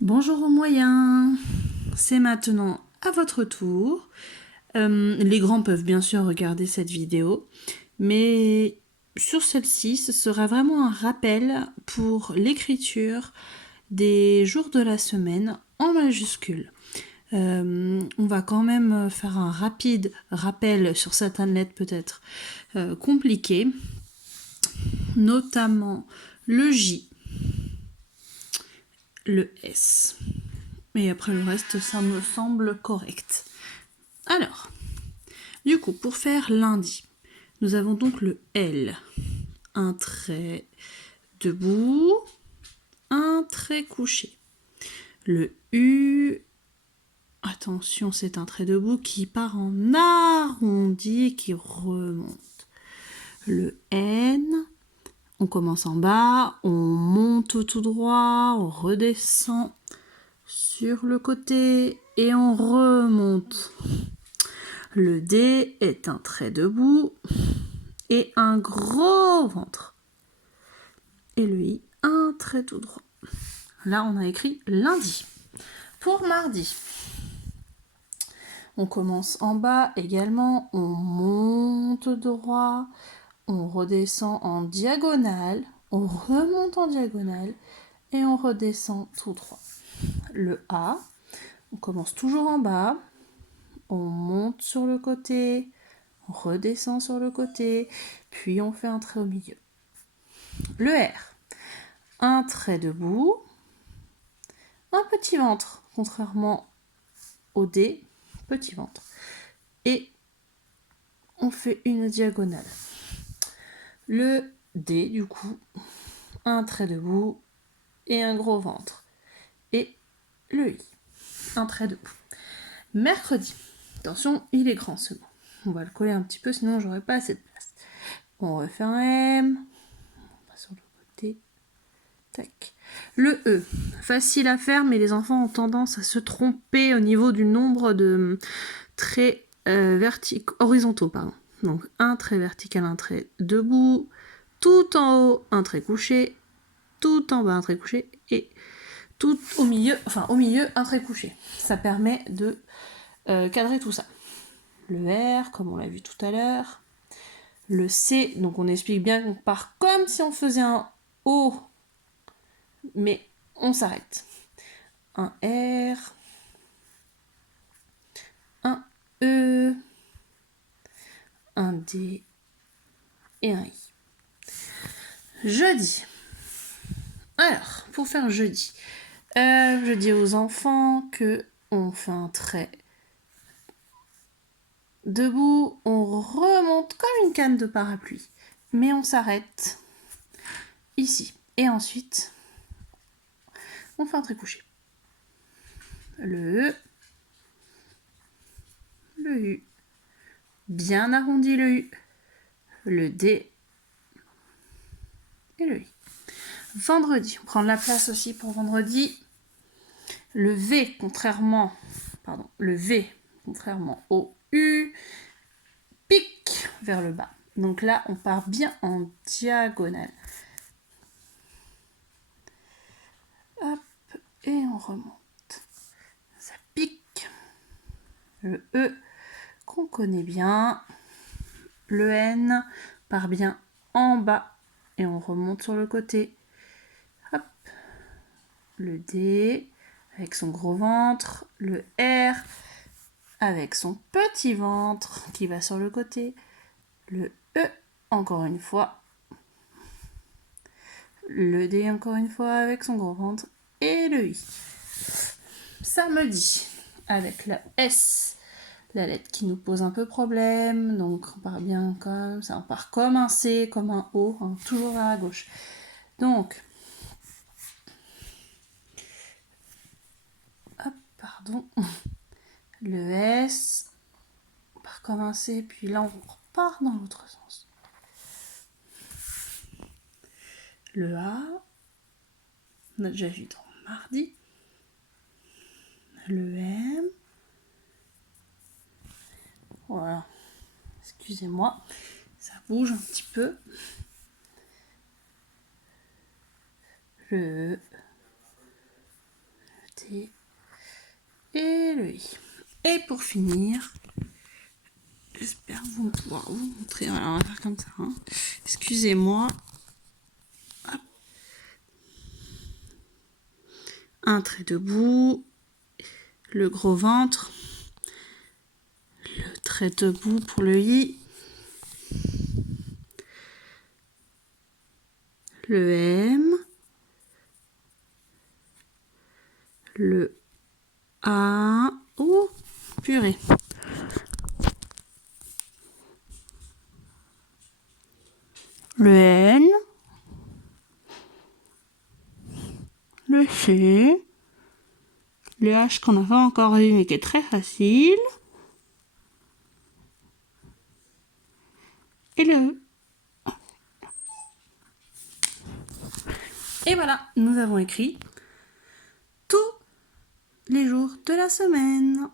Bonjour aux moyens, c'est maintenant à votre tour. Les grands peuvent bien sûr regarder cette vidéo, mais sur celle-ci, ce sera vraiment un rappel pour l'écriture des jours de la semaine en majuscules. On va quand même faire un rapide rappel sur certaines lettres peut-être compliquées, notamment le J, le S. Et après le reste, ça me semble correct. Alors, du coup, pour faire lundi, nous avons donc le L. Un trait debout, un trait couché. Le U, attention, c'est un trait debout qui part en arrondi et qui remonte. Le N, on commence en bas, on monte tout droit, on redescend sur le côté et on remonte. Le D est un trait debout et un gros ventre. Et le I, un trait tout droit. Là, on a écrit lundi. Pour mardi, on commence en bas également, on monte droit, on redescend en diagonale, on remonte en diagonale et on redescend tout droit. Le A, on commence toujours en bas, on monte sur le côté, on redescend sur le côté, puis on fait un trait au milieu. Le R, un trait debout, un petit ventre, contrairement au D, petit ventre. Et on fait une diagonale. Le D, du coup, un trait debout et un gros ventre. Et le I, un trait debout. Mercredi, attention, il est grand ce mot. On va le coller un petit peu, sinon j'aurai pas assez de place. On refait un M, on va sur le côté, tac. Le E, facile à faire, mais les enfants ont tendance à se tromper au niveau du nombre de traits horizontaux. Pardon. Donc un trait vertical, un trait debout, tout en haut, un trait couché, tout en bas, un trait couché, et tout au milieu, un trait couché. Ça permet de cadrer tout ça. Le R, comme on l'a vu tout à l'heure. Le C, donc on explique bien qu'on part comme si on faisait un O, mais on s'arrête. Un R, un E, un D et un I. Jeudi. Alors, pour faire jeudi, je dis aux enfants que on fait un trait debout, on remonte comme une canne de parapluie, mais on s'arrête ici. Et ensuite, on fait un trait couché. Le E, le U, bien arrondi le U, le D et le I. Vendredi, on prend de la place aussi pour vendredi. Le V, contrairement au U, pique vers le bas. Donc là, on part bien en diagonale. Hop, et on remonte. Ça pique. Le E, qu'on connaît bien. Le N part bien en bas et on remonte sur le côté. Hop. Le D avec son gros ventre. Le R avec son petit ventre qui va sur le côté. Le E, encore une fois. Le D, encore une fois, avec son gros ventre. Et le I. Samedi, avec la S, la lettre qui nous pose un peu problème. Donc, on part bien comme ça. On part comme un C, comme un O, hein, toujours vers la gauche. Donc, hop, pardon. Le S, on part comme un C, puis là, on repart dans l'autre sens. Le A, on a déjà vu dans mardi. Le M. Voilà. Excusez-moi, ça bouge un petit peu. Le T et le I. Et pour finir, j'espère pouvoir vous montrer. Voilà, on va faire comme ça. Hein. Excusez-moi. Hop. Un trait debout, le gros ventre, le trait debout pour le I, le M, le A, oh purée, le N, le C, le H qu'on n'a pas encore vu mais qui est très facile, et le E. Et voilà, nous avons écrit tous les jours de la semaine.